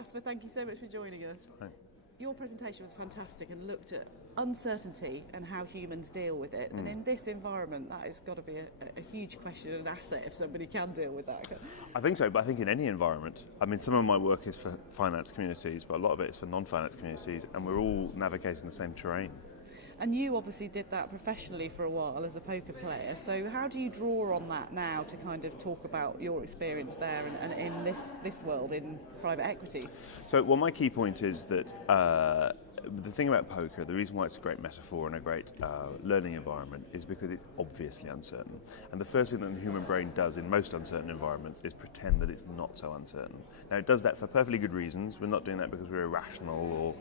Caspar, thank you so much for joining us. Right. Your presentation was fantastic and looked at uncertainty and how humans deal with it. And in this environment, that has got to be a huge question and asset if somebody can deal with that. I think so, but I think in any environment. I mean, some of my work is for finance communities, but a lot of it is for non-finance communities, and we're all navigating the same terrain. And you obviously did that professionally for a while as a poker player. So how do you draw on that now to kind of talk about your experience there and in this world in private equity? So, well, my key point is that the thing about poker, the reason why it's a great metaphor and a great learning environment is because it's obviously uncertain. And the first thing that the human brain does in most uncertain environments is pretend that it's not so uncertain. Now, it does that for perfectly good reasons. We're not doing that because we're irrational or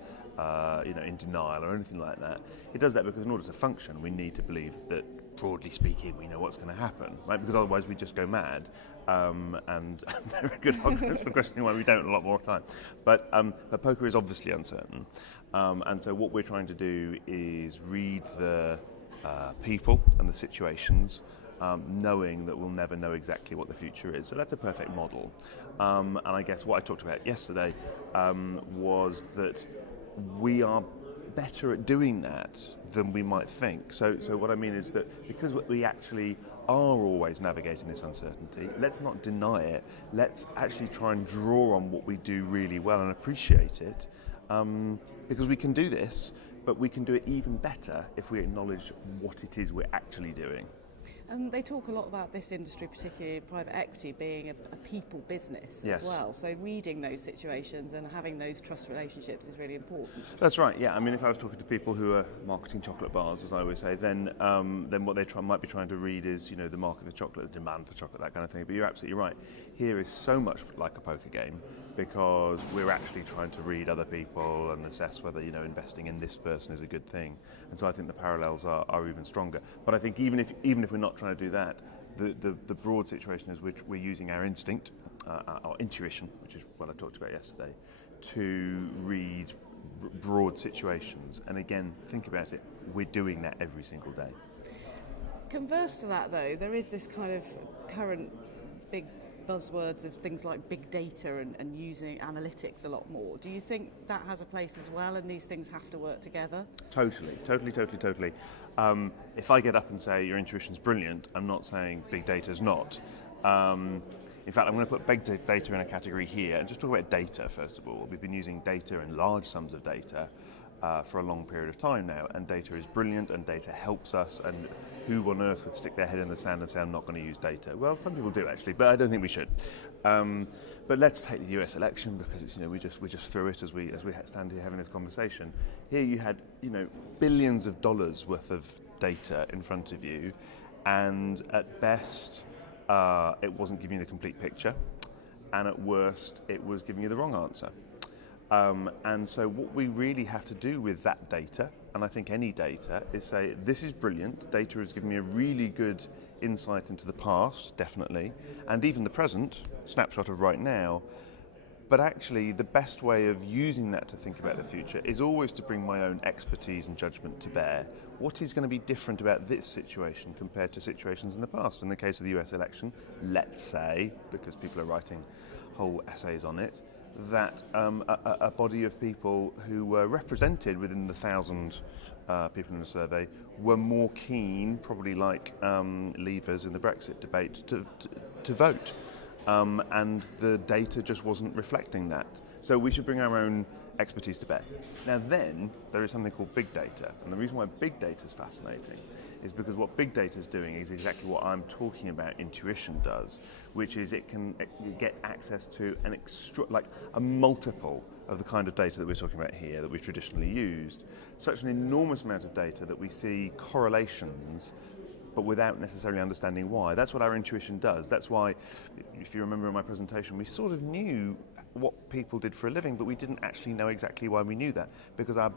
in denial or anything like that. It does that because in order to function, we need to believe that, broadly speaking, we know what's going to happen, right? Because otherwise we just go mad. And there are good arguments for questioning why we don't a lot more time. But poker is obviously uncertain. And so what we're trying to do is read the people and the situations, knowing that we'll never know exactly what the future is. So that's a perfect model. And I guess what I talked about yesterday was that we are better at doing that than we might think. So what I mean is that because we actually are always navigating this uncertainty, let's not deny it. Let's actually try and draw on what we do really well and appreciate it, because we can do this, but we can do it even better if we acknowledge what it is we're actually doing. They talk a lot about this industry, particularly private equity, being a people business Yes. as well. So reading those situations and having those trust relationships is really important. That's right, yeah. I mean, if I was talking to people who are marketing chocolate bars, as I always say, then what they might be trying to read is, the market for chocolate, the demand for chocolate, that kind of thing. But you're absolutely right. Here is so much like a poker game because we're actually trying to read other people and assess whether, investing in this person is a good thing. And so I think the parallels are even stronger. But I think even if we're not trying to do that, the broad situation is we're using our instinct, our intuition, which is what I talked about yesterday, to read broad situations. And again, think about it, we're doing that every single day. Converse to that, though, there is this kind of current big buzzwords of things like big data and using analytics a lot more. Do you think that has a place as well and these things have to work together? Totally. If I get up and say your intuition's brilliant, I'm not saying big data's not. In fact, I'm going to put big data in a category here and just talk about data first of all. We've been using data and large sums of data for a long period of time now, and data is brilliant and data helps us, and who on earth would stick their head in the sand and say I'm not going to use data? Well, some people do actually, but I don't think we should. But let's take the US election because it's, we just threw it as we stand here having this conversation. Here you had billions of dollars worth of data in front of you, and at best it wasn't giving you the complete picture, and at worst it was giving you the wrong answer. And so what we really have to do with that data, and I think any data, is say, this is brilliant, data has given me a really good insight into the past, definitely, and even the present, snapshot of right now, but actually the best way of using that to think about the future is always to bring my own expertise and judgment to bear. What is going to be different about this situation compared to situations in the past? In the case of the US election, let's say, because people are writing whole essays on it, that a body of people who were represented within the 1,000 people in the survey were more keen, probably like leavers in the Brexit debate, to vote. And the data just wasn't reflecting that. So we should bring our own expertise to bear. Now then, there is something called big data. And the reason why big data is fascinating is because what big data is doing is exactly what I'm talking about intuition does, which is it can get access to a multiple of the kind of data that we're talking about here that we've traditionally used. Such an enormous amount of data that we see correlations but without necessarily understanding why. That's what our intuition does. That's why, if you remember in my presentation, we sort of knew what people did for a living, but we didn't actually know exactly why we knew that, because our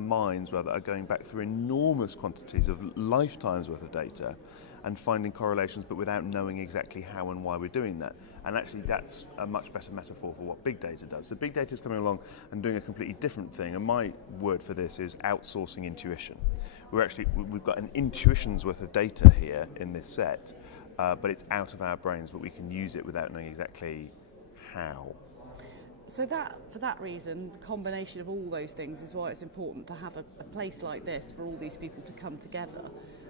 minds are going back through enormous quantities of lifetimes worth of data and finding correlations, but without knowing exactly how and why we're doing that. And actually that's a much better metaphor for what big data does. So big data is coming along and doing a completely different thing, and my word for this is outsourcing intuition. We've got an intuition's worth of data here in this set, but it's out of our brains, but we can use it without knowing exactly how. So for that reason, the combination of all those things is why it's important to have a place like this for all these people to come together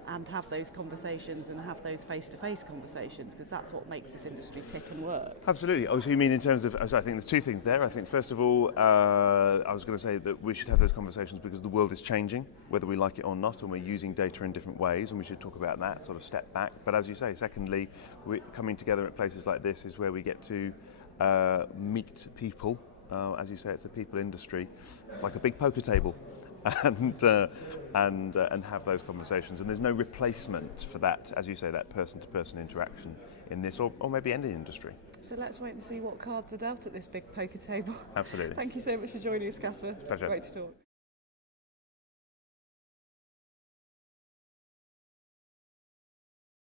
and have those conversations and have those face-to-face conversations, because that's what makes this industry tick and work. Absolutely. Oh, so you mean in terms of, so I think there's two things there. I think first of all, I was going to say that we should have those conversations because the world is changing, whether we like it or not, and we're using data in different ways, and we should talk about that, sort of step back. But as you say, secondly, coming together at places like this is where we get to meet people. As you say, it's a people industry. It's like a big poker table. And have those conversations, and there's no replacement for that, as you say, that person-to-person interaction in this, or maybe any industry. So let's wait and see what cards are dealt at this big poker table. Absolutely. Thank you so much for joining us, Caspar. Pleasure. Great to talk.